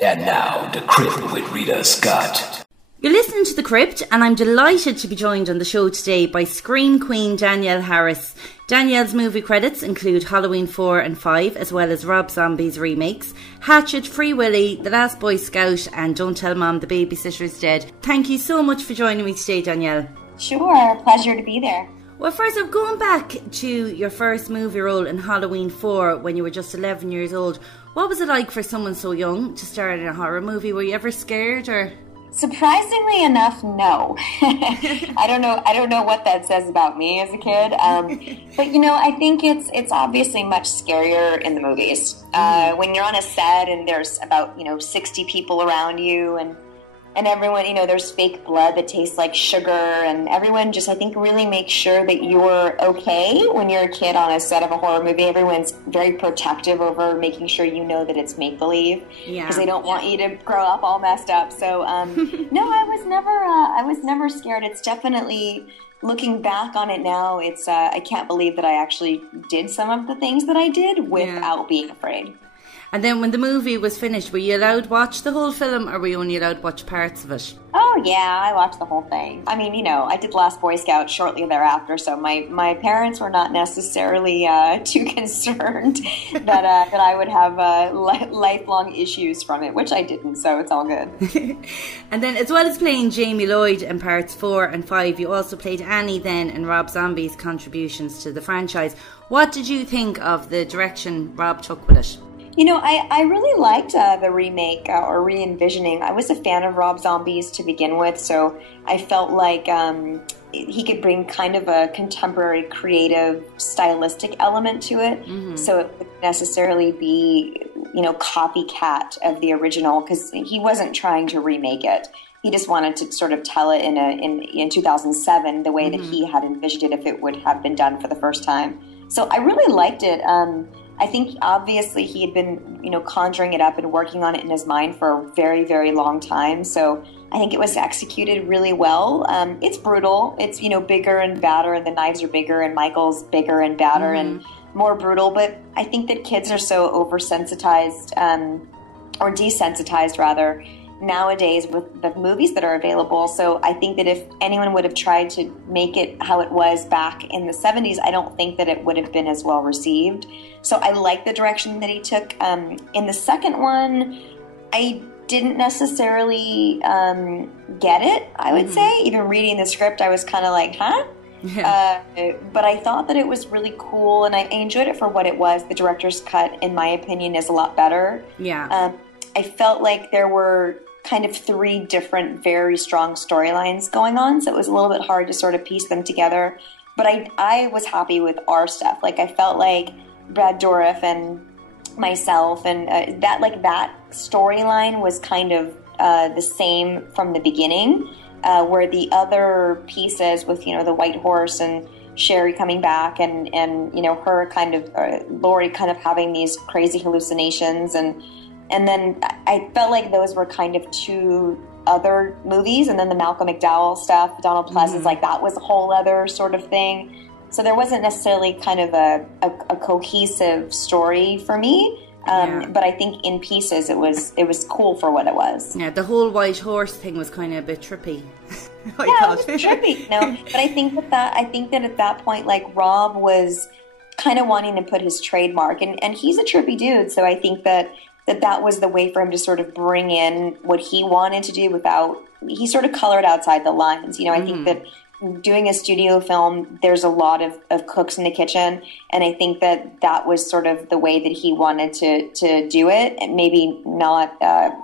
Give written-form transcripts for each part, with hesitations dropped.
And now, the Crypt with Rita Scott. You're listening to The Crypt, and I'm delighted to be joined on the show today by Scream Queen Danielle Harris. Danielle's movie credits include Halloween 4 and 5, as well as Rob Zombie's remakes, Hatchet, Free Willy, The Last Boy Scout, and Don't Tell Mom the Babysitter's Dead. Thank you so much for joining me today, Danielle. Sure, pleasure to be there. Well, first off, going back to your first movie role in Halloween 4 when you were just 11 years old, what was it like for someone so young to star in a horror movie? Were you ever scared or...? Surprisingly enough, no. I don't know what that says about me as a kid. But I think it's obviously much scarier in the movies. When you're on a set and there's about 60 people around you and everyone, there's fake blood that tastes like sugar, and everyone just, I think, really makes sure that you're okay when you're a kid on a set of a horror movie. Everyone's very protective over making sure that it's make-believe, because they don't want you to grow up all messed up. So, no, I was never scared. It's definitely, looking back on it now, it's I can't believe that I actually did some of the things that I did without being afraid. And then when the movie was finished, were you allowed to watch the whole film, or were you only allowed to watch parts of it? Oh, yeah, I watched the whole thing. I mean, I did Last Boy Scout shortly thereafter, so my parents were not necessarily too concerned that I would have lifelong issues from it, which I didn't, so it's all good. And then, as well as playing Jamie Lloyd in parts 4 and 5, you also played Annie then in Rob Zombie's contributions to the franchise. What did you think of the direction Rob took with it? I really liked the remake or re-envisioning. I was a fan of Rob Zombie's to begin with, so I felt like he could bring kind of a contemporary, creative, stylistic element to it. Mm-hmm. So it wouldn't necessarily be, copycat of the original, because he wasn't trying to remake it. He just wanted to sort of tell it in 2007 the way that he had envisioned it if it would have been done for the first time. So I really liked it. I think obviously he had been, conjuring it up and working on it in his mind for a very, very long time. So I think it was executed really well. It's brutal. It's, bigger and badder, and the knives are bigger, and Michael's bigger and badder and more brutal. But I think that kids are so oversensitized, or desensitized rather, nowadays with the movies that are available. So I think that if anyone would have tried to make it how it was back in the 70s, I don't think that it would have been as well received. So I like the direction that he took. In the second one, I didn't necessarily get it, I would say. Even reading the script, I was kind of like, huh? Yeah. But I thought that it was really cool, and I enjoyed it for what it was. The director's cut, in my opinion, is a lot better. Yeah. I felt like there were kind of 3 different, very strong storylines going on, so it was a little bit hard to sort of piece them together. But I was happy with our stuff. Like, I felt like Brad Dourif and myself and that storyline was kind of the same from the beginning, where the other pieces with, the white horse and Sherry coming back and her kind of, Laurie kind of having these crazy hallucinations, and then I felt like those were kind of 2 other movies, and then the Malcolm McDowell stuff, Donald Pleasance, like that was a whole other sort of thing. So there wasn't necessarily kind of a cohesive story for me, but I think in pieces it was cool for what it was. Yeah, the whole white horse thing was kind of a bit trippy. It was trippy, but I think that at that point, like, Rob was kind of wanting to put his trademark, and he's a trippy dude, so I think that was the way for him to sort of bring in what he wanted to do without, he sort of colored outside the lines. I think that doing a studio film, there's a lot of cooks in the kitchen, and I think that was sort of the way that he wanted to do it. And maybe not,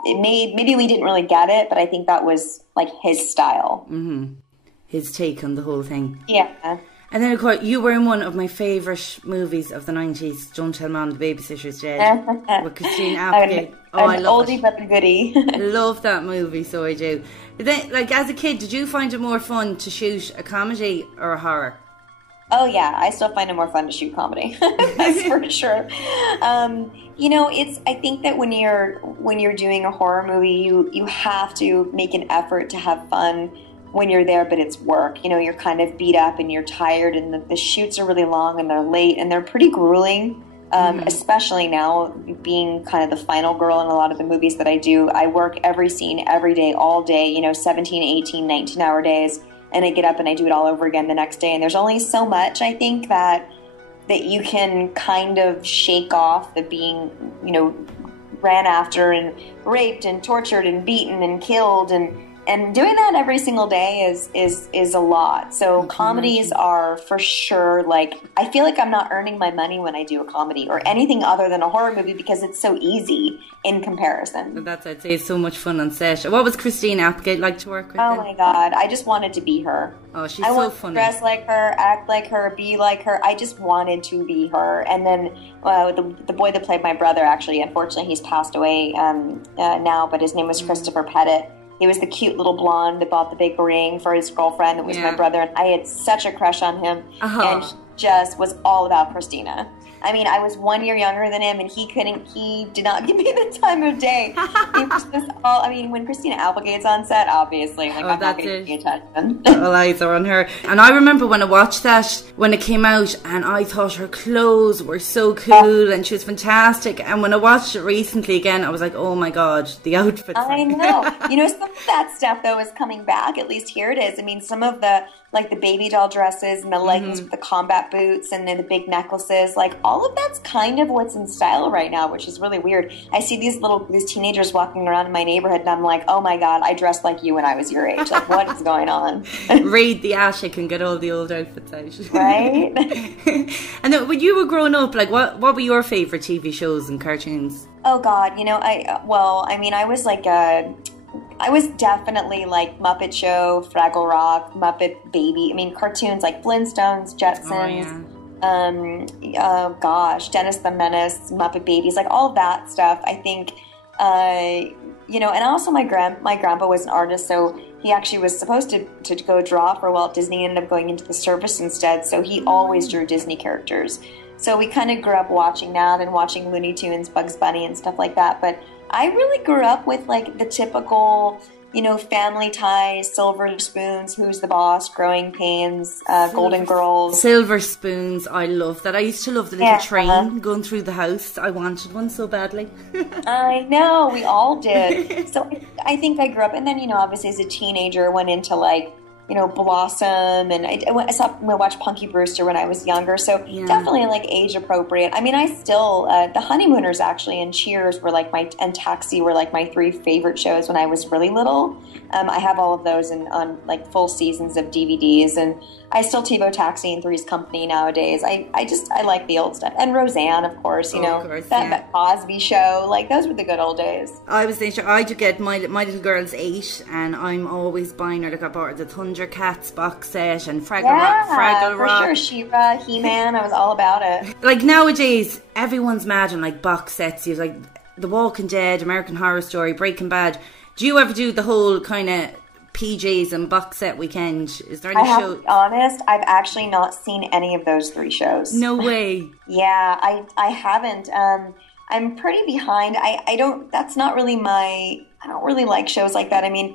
maybe we didn't really get it, but I think that was like his style. Mm-hmm. His take on the whole thing. Yeah. And then, of course, you were in one of my favourite movies of the 90s, Don't Tell Mom the Babysitter's Dead, with Christine Applegate. I love it. Oldie but a goodie. I love that movie, so I do. But then, like, as a kid, did you find it more fun to shoot a comedy or a horror? Oh, yeah. I still find it more fun to shoot comedy. That's for sure. I think that when you're doing a horror movie, you have to make an effort to have fun when you're there, but it's work. You're kind of beat up and you're tired, and the shoots are really long and they're late and they're pretty grueling. especially now being kind of the final girl in a lot of the movies that I do. I work every scene every day, all day, 17, 18, 19-hour days, and I get up and I do it all over again the next day. And there's only so much, I think, that you can kind of shake off the being, ran after and raped and tortured and beaten and killed, and doing that every single day is a lot. So comedies are for sure, like, I feel like I'm not earning my money when I do a comedy or anything other than a horror movie because it's so easy in comparison. That's, I'd say, so much fun on set. What was Christina Applegate like to work with? Oh my God, I just wanted to be her. Oh, she's so funny. I want to dress like her, act like her, be like her. I just wanted to be her. And then the boy that played my brother, actually, unfortunately, he's passed away now, but his name was Christopher Pettit. He was the cute little blonde that bought the big ring for his girlfriend that was my brother. And I had such a crush on him. And he just was all about Christina. I mean, I was 1 year younger than him, and he did not give me the time of day. He was just when Christina Applegate's on set, obviously, I'm not going to pay attention. All eyes are on her. And I remember when I watched that, when it came out, and I thought her clothes were so cool, and she was fantastic. And when I watched it recently again, I was like, oh my God, the outfits. I know. Some of that stuff, though, is coming back. At least here it is. I mean, some of the baby doll dresses and the leggings with the combat boots and then the big necklaces, all of that's kind of what's in style right now, which is really weird. I see these teenagers walking around in my neighborhood, and I'm like, oh my God, I dressed like you when I was your age. What is going on? Raid the attic and get all the old outfits out. Right? And then when you were growing up, what were your favorite TV shows and cartoons? Oh God, I was definitely Muppet Show, Fraggle Rock, Muppet Baby. I mean, cartoons like Flintstones, Jetsons. Dennis the Menace, Muppet Babies, all of that stuff. I think, and also my grandpa was an artist, so he actually was supposed to go draw for Walt Disney, ended up going into the service instead. So he always drew Disney characters. So we kind of grew up watching that and watching Looney Tunes, Bugs Bunny, and stuff like that. But I really grew up with the typical, Family Ties, Silver Spoons, Who's the Boss, Growing Pains, Golden Girls. Silver Spoons, I love that. I used to love the little train going through the house. I wanted one so badly. I know, we all did. So I think I grew up, and then, obviously as a teenager, went into Blossom, and I watched Punky Brewster when I was younger, so definitely age appropriate. I mean, I still The Honeymooners actually and Cheers were and Taxi were my three favorite shows when I was really little. I have all of those on full seasons of DVDs, and I still TiVo Taxi and Three's Company nowadays. I like the old stuff, and Roseanne, of course. That Cosby Show, those were the good old days. I was thinking I do get my little girl's 8, and I'm always buying her I bought her the Thundercats box set and Fraggle Rock. For sure, She-Ra, He-Man. I was all about it. Nowadays, everyone's mad on box sets. You have The Walking Dead, American Horror Story, Breaking Bad. Do you ever do the whole kind of PJs and box set weekend? Is there any show? I have to be honest, I've actually not seen any of those 3 shows. No way. Yeah, I haven't. I'm pretty behind. I don't. That's not really I don't really like shows like that. I mean,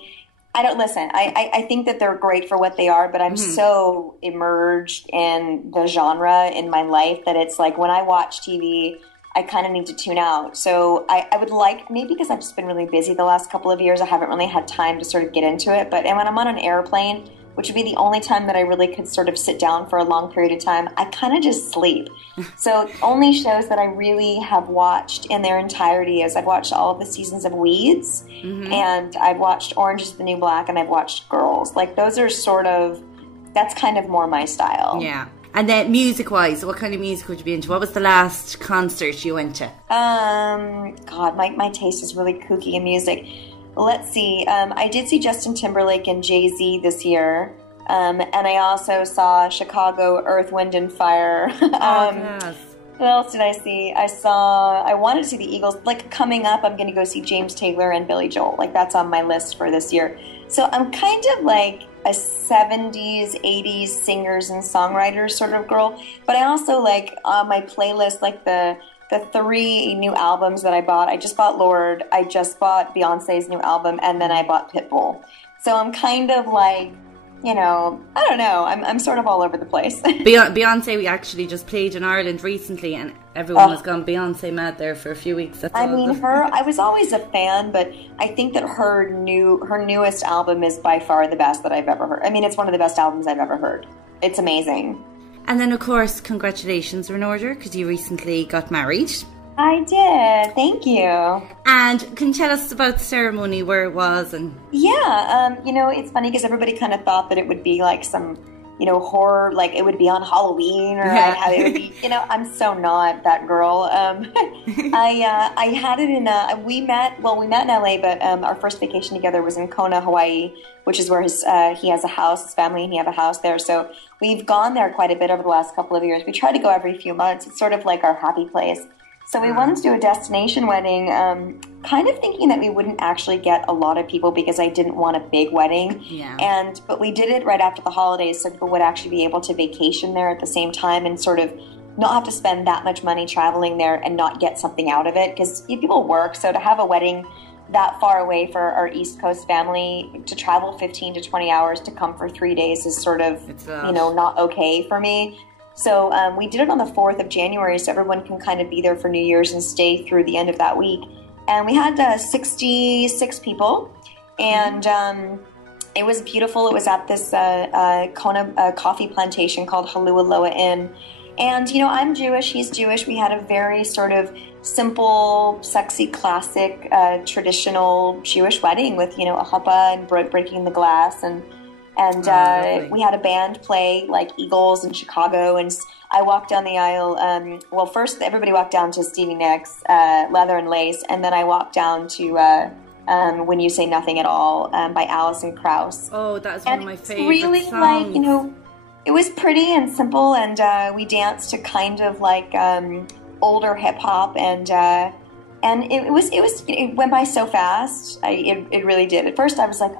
I don't listen. I think that they're great for what they are, but I'm so immersed in the genre in my life that it's when I watch TV, I kind of need to tune out. So I would maybe because I've just been really busy the last couple of years, I haven't really had time to sort of get into it. And when I'm on an airplane, which would be the only time that I really could sort of sit down for a long period of time, I kind of just sleep. So only shows that I really have watched in their entirety is I've watched all of the seasons of Weeds, and I've watched Orange is the New Black, and I've watched Girls. Those are that's kind of more my style. Yeah. And then music-wise, what kind of music would you be into? What was the last concert you went to? God, my taste is really kooky in music. Let's see. I did see Justin Timberlake and Jay-Z this year. And I also saw Chicago, Earth, Wind, and Fire. Yes. What else did I see? I wanted to see the Eagles. Coming up, I'm going to go see James Taylor and Billy Joel. That's on my list for this year. So I'm kind of a 70s, 80s singers and songwriters sort of girl. But I also on my playlist, the 3 new albums that I bought. I just bought Lorde, I just bought Beyonce's new album, and then I bought Pitbull. So I'm kind of I don't know. I'm sort of all over the place. Beyonce, we actually just played in Ireland recently, and everyone has gone Beyonce mad there for a few weeks. I was always a fan, but I think that her newest album is by far the best that I've ever heard. I mean, it's one of the best albums I've ever heard. It's amazing. And then, of course, congratulations are in order because you recently got married. I did. Thank you. And can you tell us about the ceremony, where it was? And yeah, it's funny because everybody kind of thought that it would be like some, horror, like it would be on Halloween or it would be, I'm so not that girl. I had it in, we met in LA, but our first vacation together was in Kona, Hawaii, which is where he has a house, his family, and he have a house there. So we've gone there quite a bit over the last couple of years. We try to go every few months. It's sort of like our happy place. So we wanted to do a destination wedding, kind of thinking that we wouldn't actually get a lot of people because I didn't want a big wedding. Yeah. But we did it right after the holidays so people would actually be able to vacation there at the same time and sort of not have to spend that much money traveling there and not get something out of it because people work. So to have a wedding that far away for our East Coast family, to travel 15 to 20 hours to come for 3 days is sort of, not okay for me. So we did it on the 4th of January so everyone can kind of be there for New Year's and stay through the end of that week. And we had 66 people, and it was beautiful. It was at this Kona coffee plantation called Halualoa Inn. And, I'm Jewish, he's Jewish. We had a very sort of simple, sexy, classic, traditional Jewish wedding with, a chuppah and breaking the glass and we had a band play like Eagles in Chicago, and I walked down the aisle. First everybody walked down to Stevie Nicks, Leather and Lace, and then I walked down to When You Say Nothing at All by Alison Krauss. Oh, that's one of my favorite really songs. It was pretty and simple, and we danced to kind of like older hip hop, and it went by so fast. It really did. At first I was like,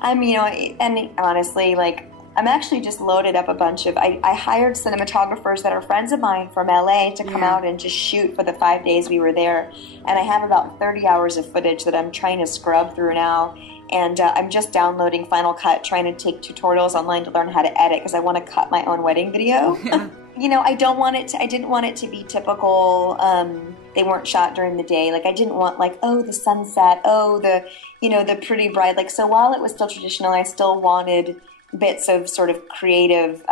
and honestly, like, I'm actually just loaded up a bunch of, I hired cinematographers that are friends of mine from LA to come out and just shoot for the 5 days we were there. And I have about 30 hours of footage that I'm trying to scrub through now. And I'm just downloading Final Cut, trying to take tutorials online to learn how to edit because I want to cut my own wedding video. I didn't want it to be typical. They weren't shot during the day. Like, I didn't want the sunset, the pretty bride. Like, so while it was still traditional, I still wanted bits of sort of creative,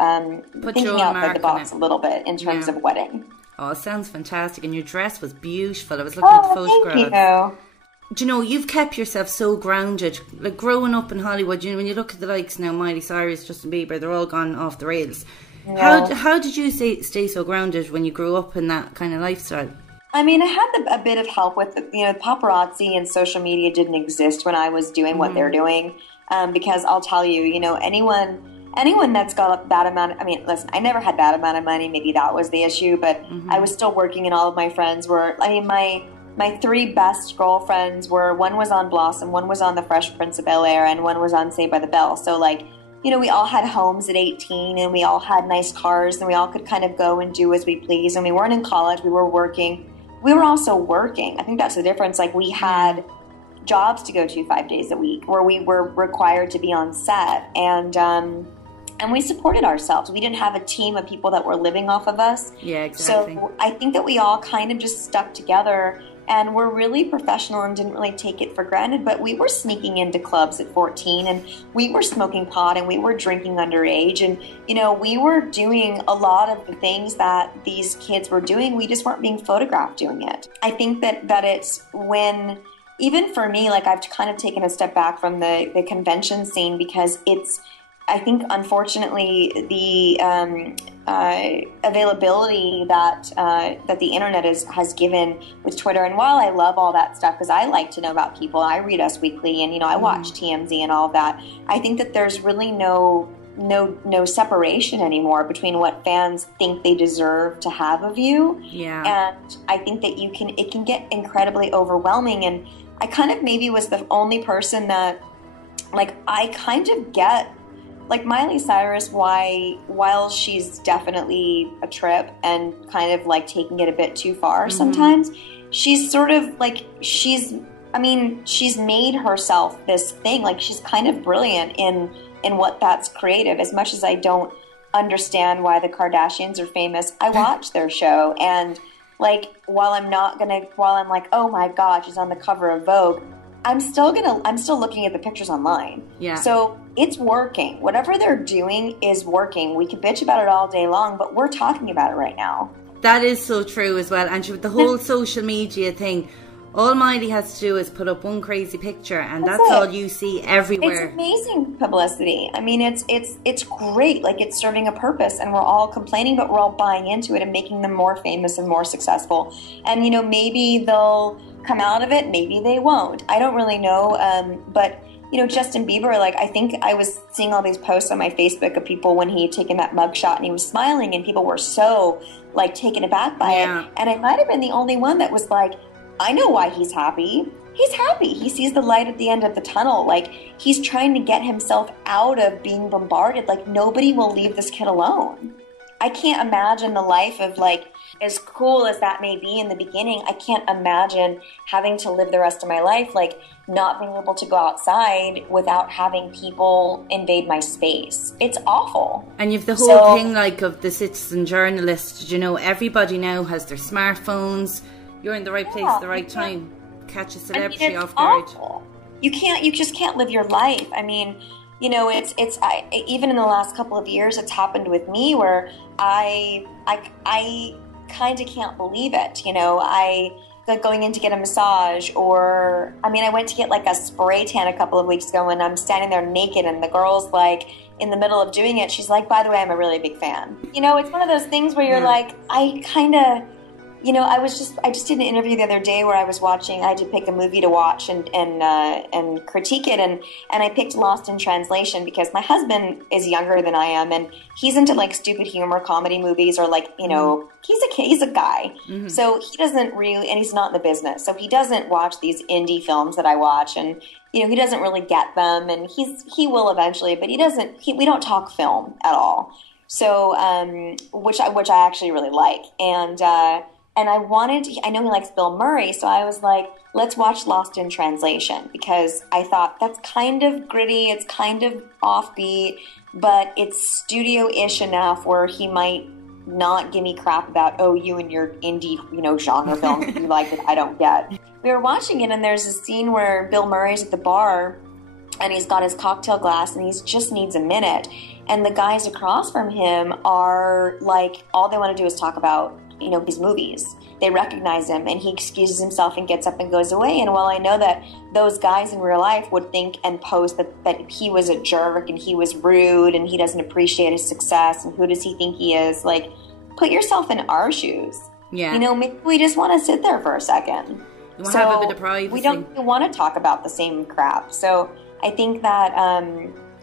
thinking outside the box a little bit in terms of wedding. Oh, it sounds fantastic. And your dress was beautiful. I was looking at the photographs. Thank you. Do you know, you've kept yourself so grounded. Like, growing up in Hollywood, when you look at the likes now, Miley Cyrus, Justin Bieber, they're all gone off the rails. Yeah. How did you stay so grounded when you grew up in that kind of lifestyle? I mean, I had a bit of help with, paparazzi and social media didn't exist when I was doing what they're doing. Because I'll tell you, anyone that's got that amount, listen, I never had that amount of money. Maybe that was the issue, but I was still working and all of my friends were, my three best girlfriends were, one was on Blossom, one was on The Fresh Prince of Bel-Air, and one was on Saved by the Bell. So, we all had homes at 18, and we all had nice cars, and we all could kind of go and do as we please. And we weren't in college, we were working. We were also working. I think that's the difference. Like, we had jobs to go to 5 days a week where we were required to be on set, and we supported ourselves. We didn't have a team of people that were living off of us. Yeah, exactly. So I think that we all kind of just stuck together and were really professional and didn't really take it for granted. But we were sneaking into clubs at 14, and we were smoking pot, and we were drinking underage, and we were doing a lot of the things that these kids were doing. We just weren't being photographed doing it. I think that it's when, even for me, like, I've kind of taken a step back from the convention scene because it's, I think, unfortunately, the availability that the internet has given with Twitter. And while I love all that stuff, because I like to know about people, I read Us Weekly, and I watch TMZ and all of that. I think that there's really no separation anymore between what fans think they deserve to have of you. Yeah. And I think that it can get incredibly overwhelming. And I kind of maybe was the only person that, I kind of get, Miley Cyrus, while she's definitely a trip and kind of taking it a bit too far sometimes, she's sort of she's made herself this thing. She's kind of brilliant in in what that's creative. As much as I don't understand why the Kardashians are famous, I watch their show, and like while I'm like, oh my God, she's on the cover of Vogue, I'm still looking at the pictures online. Yeah. So it's working. Whatever they're doing is working. We could bitch about it all day long, but we're talking about it right now. That is so true as well. And the whole social media thing, all Miley has to do is put up one crazy picture, and that's all you see everywhere. It's amazing publicity. I mean, it's great. Like, it's serving a purpose, and we're all complaining, but we're all buying into it and making them more famous and more successful. And, you know, maybe they'll come out of it, maybe they won't. I don't really know. But, you know, Justin Bieber, like, I think I was seeing all these posts on my Facebook of people when he had taken that mugshot and he was smiling, and people were so, like, taken aback by it. And I might have been the only one that was like, I know why he's happy. He's happy. He sees the light at the end of the tunnel. Like, he's trying to get himself out of being bombarded. Like, nobody will leave this kid alone. I can't imagine the life of, like, as cool as that may be in the beginning, I can't imagine having to live the rest of my life, like, not being able to go outside without having people invade my space. It's awful. And you've the whole thing, like, of the citizen journalist. You know, everybody now has their smartphones. You're in the right place at the right time. Catch a celebrity off guard. Awful. You just can't live your life. I mean, you know, even in the last couple of years, it's happened with me where I kind of can't believe it. You know, like going in to get a massage, or I mean, I went to get like a spray tan a couple of weeks ago, and I'm standing there naked, and the girl's like in the middle of doing it. She's like, "By the way, I'm a really big fan." You know, it's one of those things where you're like, I kind of. You know, I just did an interview the other day where I was watching. I had to pick a movie to watch and critique it, and I picked Lost in Translation because my husband is younger than I am, and he's into like stupid humor comedy movies, or like, you know, he's a guy, so he doesn't really, and he's not in the business, so he doesn't watch these indie films that I watch, and you know, he doesn't really get them, and he will eventually, but we don't talk film at all. So which I actually really like, and I know he likes Bill Murray, so I was like, let's watch Lost in Translation, because I thought that's kind of gritty, it's kind of offbeat, but it's studio-ish enough where he might not give me crap about, oh, you and your indie, you know, genre films, you like it, I don't get. We were watching it, and there's a scene where Bill Murray's at the bar, and he's got his cocktail glass, and he just needs a minute, and the guys across from him are like, all they want to do is talk about, you know, his movies. They recognize him, and he excuses himself and gets up and goes away. And while I know that those guys in real life would think and post that he was a jerk and he was rude and he doesn't appreciate his success and who does he think he is, like, put yourself in our shoes. Yeah. You know, maybe we just want to sit there for a second. You want to have a bit of privacy. We don't want to talk about the same crap. So I think that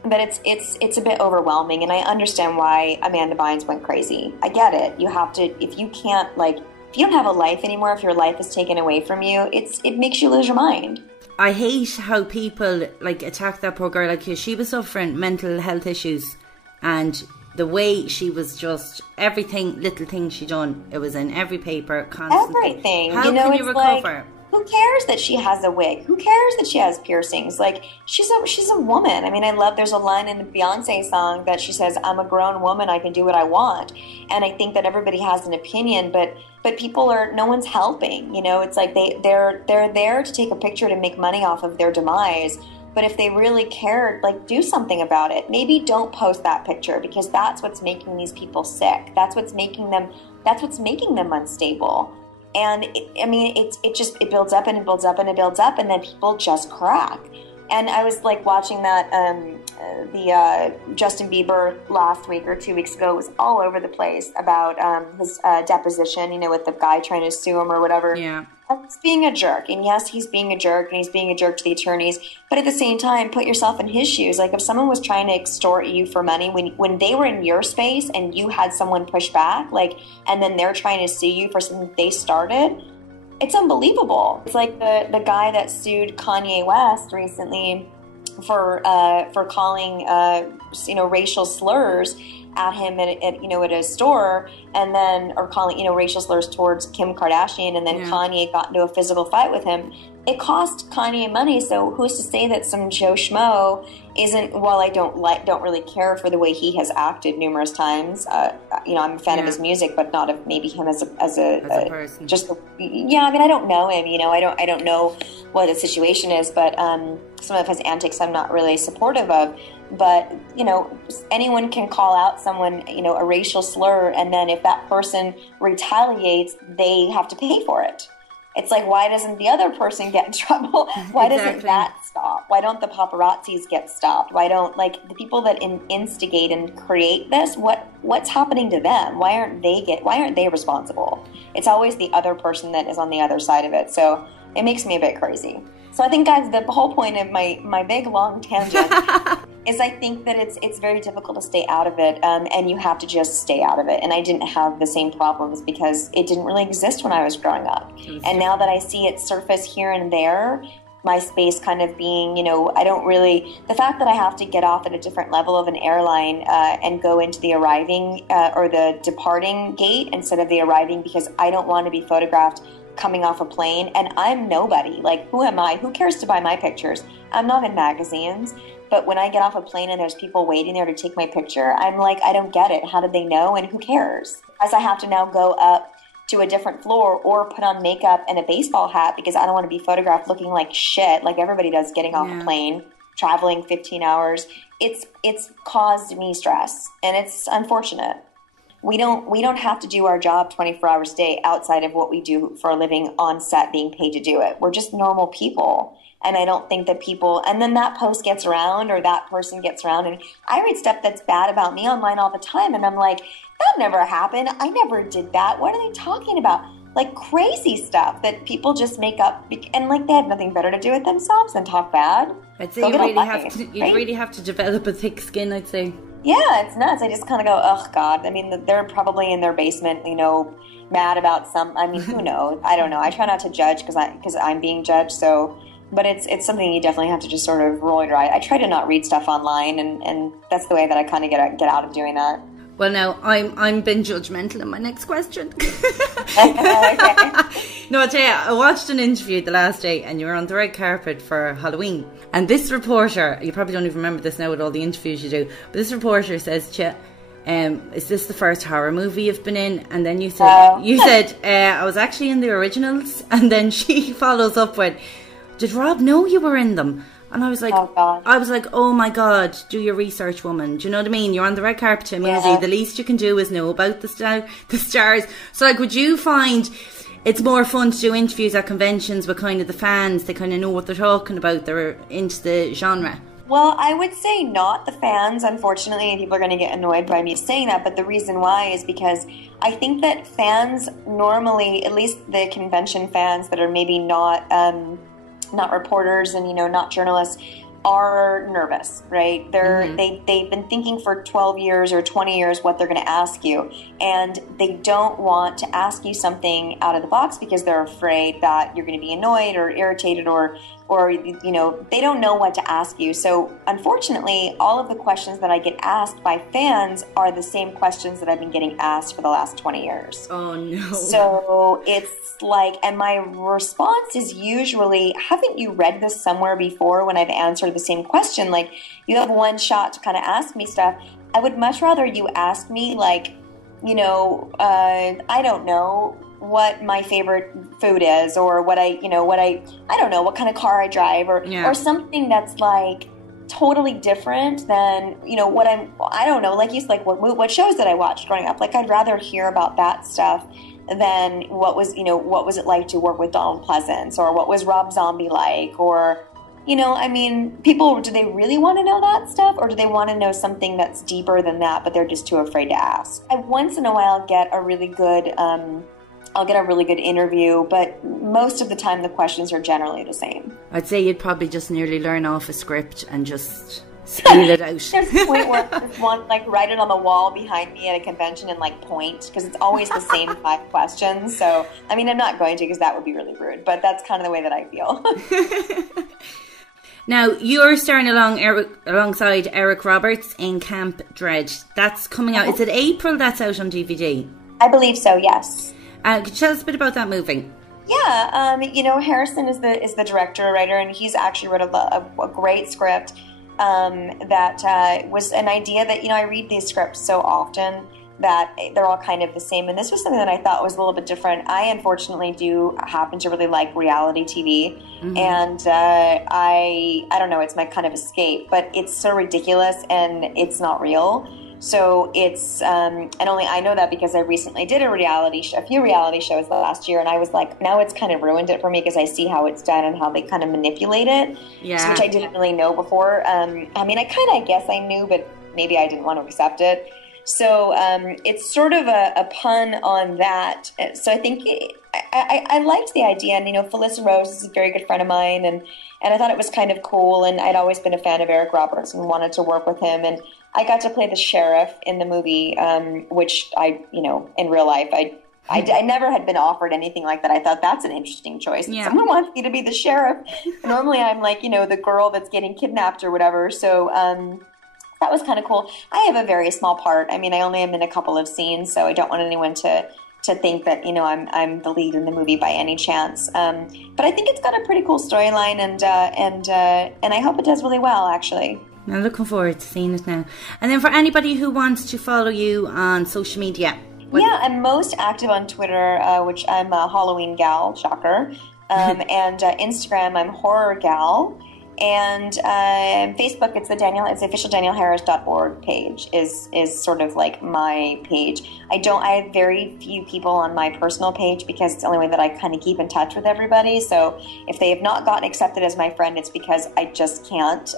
it's a bit overwhelming, and I understand why Amanda Bynes went crazy. I get it. You have to, if you don't have a life anymore, if your life is taken away from you, it makes you lose your mind. I hate how people like attack that poor girl. Like, she was suffering mental health issues, and the way she was just everything, little thing she done, it was in every paper constantly. Everything. How can you recover? Like, who cares that she has a wig? Who cares that she has piercings? Like, she's a woman. I mean, there's a line in the Beyonce song that she says, "I'm a grown woman, I can do what I want." And I think that everybody has an opinion, but people no one's helping. You know, it's like they're there to take a picture to make money off of their demise. But if they really cared, like, do something about it. Maybe don't post that picture, because that's what's making these people sick. That's what's making them unstable. And it builds up and it builds up and it builds up, and then people just crack. And I was like watching that the Justin Bieber last week or 2 weeks ago was all over the place about his deposition, you know, with the guy trying to sue him or whatever. Yeah. He's being a jerk, and yes, he's being a jerk, and he's being a jerk to the attorneys. But at the same time, put yourself in his shoes. Like, if someone was trying to extort you for money when they were in your space and you had someone push back, like, and then they're trying to sue you for something they started, it's unbelievable. It's like the guy that sued Kanye West recently for calling racial slurs at him at a store, and then, or calling, racial slurs towards Kim Kardashian, and then Kanye got into a physical fight with him. It cost Kanye money, so who's to say that some Joe Schmo isn't? While I don't really care for the way he has acted numerous times, I'm a fan of his music, but not of maybe him as a person. I mean, I don't know him. I don't know what the situation is, but some of his antics I'm not really supportive of. But anyone can call out someone, a racial slur, and then if that person retaliates, they have to pay for it. It's like, why doesn't the other person get in trouble? Why doesn't that stop? Why don't the paparazzis get stopped? Why don't, the people that instigate and create this, what's happening to them? Why aren't they responsible? It's always the other person that is on the other side of it. So it makes me a bit crazy. So I think, guys, the whole point of my big, long tangent is I think that it's very difficult to stay out of it, and you have to just stay out of it. And I didn't have the same problems because it didn't really exist when I was growing up. And now that I see it surface here and there, my space kind of being, the fact that I have to get off at a different level of an airline and go into the arriving or the departing gate instead of the arriving, because I don't want to be photographed coming off a plane, and I'm nobody. Who am I? Who cares to buy my pictures? I'm not in magazines. But when I get off a plane and there's people waiting there to take my picture, I'm like, I don't get it. How did they know? And who cares? As I have to now go up to a different floor or put on makeup and a baseball hat because I don't want to be photographed looking like shit, like everybody does getting off a plane, traveling 15 hours. It's caused me stress, and it's unfortunate. We don't have to do our job 24 hours a day outside of what we do for a living on set, being paid to do it. We're just normal people. And I don't think that people, and then that post gets around or that person gets around, and I read stuff that's bad about me online all the time, and I'm like, that never happened. I never did that. What are they talking about? Crazy stuff that people just make up, and they have nothing better to do with themselves than talk bad. I'd say you really have to develop a thick skin, I'd say. Yeah, it's nuts. I just kind of go, oh, God. I mean, they're probably in their basement, mad about who knows? I don't know. I try not to judge because I'm being judged, so... But it's something you definitely have to just sort of roll your eyes. I try to not read stuff online, and that's the way that I kind of get out of doing that. Well, now, I'm being judgmental in my next question. No, I'll tell you, I watched an interview the last day, and you were on the red carpet for Halloween. And this reporter, you probably don't even remember this now with all the interviews you do, but this reporter says to you, is this the first horror movie you've been in? And then you said, I was actually in the originals. And then she follows up with, did Rob know you were in them? And I was like, oh my God, do your research, woman. Do you know what I mean? You're on the red carpet to a movie. The least you can do is know about the stars. So would you find it's more fun to do interviews at conventions with kind of the fans? They kind of know what they're talking about. They're into the genre. Well, I would say not the fans, unfortunately, and people are going to get annoyed by me saying that, but the reason why is because I think that fans normally, at least the convention fans that are maybe not reporters and, not journalists, are nervous, right? They've been thinking for 12 years or 20 years what they're going to ask you, and they don't want to ask you something out of the box because they're afraid that you're going to be annoyed or irritated or they don't know what to ask you. So unfortunately, all of the questions that I get asked by fans are the same questions that I've been getting asked for the last 20 years. Oh no. So it's and my response is usually, haven't you read this somewhere before when I've answered the same question? You have one shot to kind of ask me stuff. I would much rather you ask me I don't know what my favorite food is, or what I don't know, what kind of car I drive, or something that's totally different than, what I don't know, what shows that I watched growing up. I'd rather hear about that stuff than what was it like to work with Donald Pleasance, or what was Rob Zombie like, or, people, do they really want to know that stuff, or do they want to know something that's deeper than that, but they're just too afraid to ask? I once in a while get a really good, interview, but most of the time the questions are generally the same. I'd say you'd probably just nearly learn off a script and just spill it out. There's a point where I just want write it on the wall behind me at a convention and point, because it's always the same 5 questions. So, I'm not going to, because that would be really rude, but that's kind of the way that I feel. Now, you're starring alongside Eric Roberts in Camp Dread. That's coming out. Is it April that's out on DVD? I believe so, yes. Could you tell us a bit about that movie? Yeah, Harrison is the director, writer, and he's actually wrote a great script that was an idea that, I read these scripts so often that they're all kind of the same. And this was something that I thought was a little bit different. I unfortunately do happen to really like reality TV. Mm-hmm. And I don't know, it's my kind of escape, but it's so ridiculous and it's not real. So it's, and only I know that because I recently did a few reality shows last year, and I was like, now it's kind of ruined it for me because I see how it's done and how they kind of manipulate it, which I didn't really know before. I guess I knew, but maybe I didn't want to accept it. So it's sort of a pun on that. So I think I liked the idea, and Felissa Rose is a very good friend of mine, and I thought it was kind of cool, and I'd always been a fan of Eric Roberts and wanted to work with him, and I got to play the sheriff in the movie, which in real life, I never had been offered anything like that. I thought that's an interesting choice. Yeah. Someone wants me to be the sheriff. Normally I'm like, the girl that's getting kidnapped or whatever. So that was kind of cool. I have a very small part. I only am in a couple of scenes, so I don't want anyone to think that, I'm the lead in the movie by any chance. But I think it's got a pretty cool storyline, and I hope it does really well, actually. I'm looking forward to seeing it now. And then for anybody who wants to follow you on social media. I'm most active on Twitter, which I'm a Halloween gal, shocker. And Instagram, I'm horror gal. And Facebook, it's the official DanielleHarris.org page is sort of like my page. I have very few people on my personal page because it's the only way that I kind of keep in touch with everybody. So if they have not gotten accepted as my friend, it's because I just can't.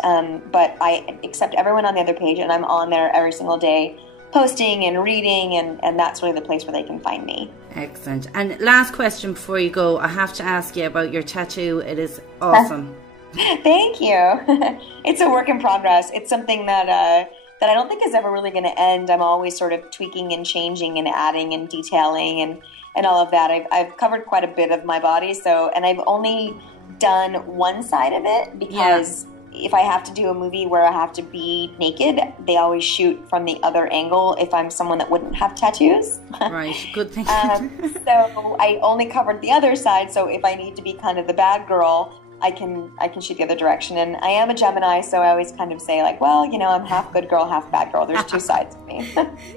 But I accept everyone on the other page, and I'm on there every single day posting and reading, and that's really the place where they can find me. Excellent. And last question before you go, I have to ask you about your tattoo. It is awesome. Thank you. It's a work in progress. It's something that I don't think is ever really going to end. I'm always sort of tweaking and changing and adding and detailing and all of that. I've covered quite a bit of my body, and I've only done one side of it because if I have to do a movie where I have to be naked, they always shoot from the other angle if I'm someone that wouldn't have tattoos. Right, good thing. So I only covered the other side, so if I need to be kind of the bad girl, I can shoot the other direction. And I am a Gemini, so I always kind of say like, well, I'm half good girl, half bad girl. There's two sides of me.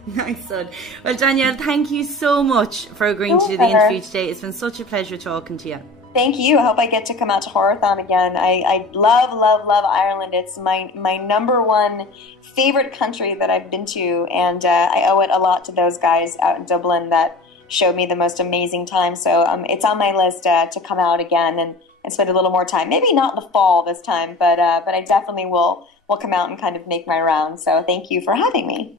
Nice one. Well, Danielle, thank you so much for agreeing to do the interview today. It's been such a pleasure talking to you. Thank you. I hope I get to come out to Horrorthon again. I love, love, love Ireland. It's my number one favorite country that I've been to, and I owe it a lot to those guys out in Dublin that showed me the most amazing time. So it's on my list to come out again and spend a little more time. Maybe not in the fall this time, but I definitely will come out and kind of make my rounds. So thank you for having me.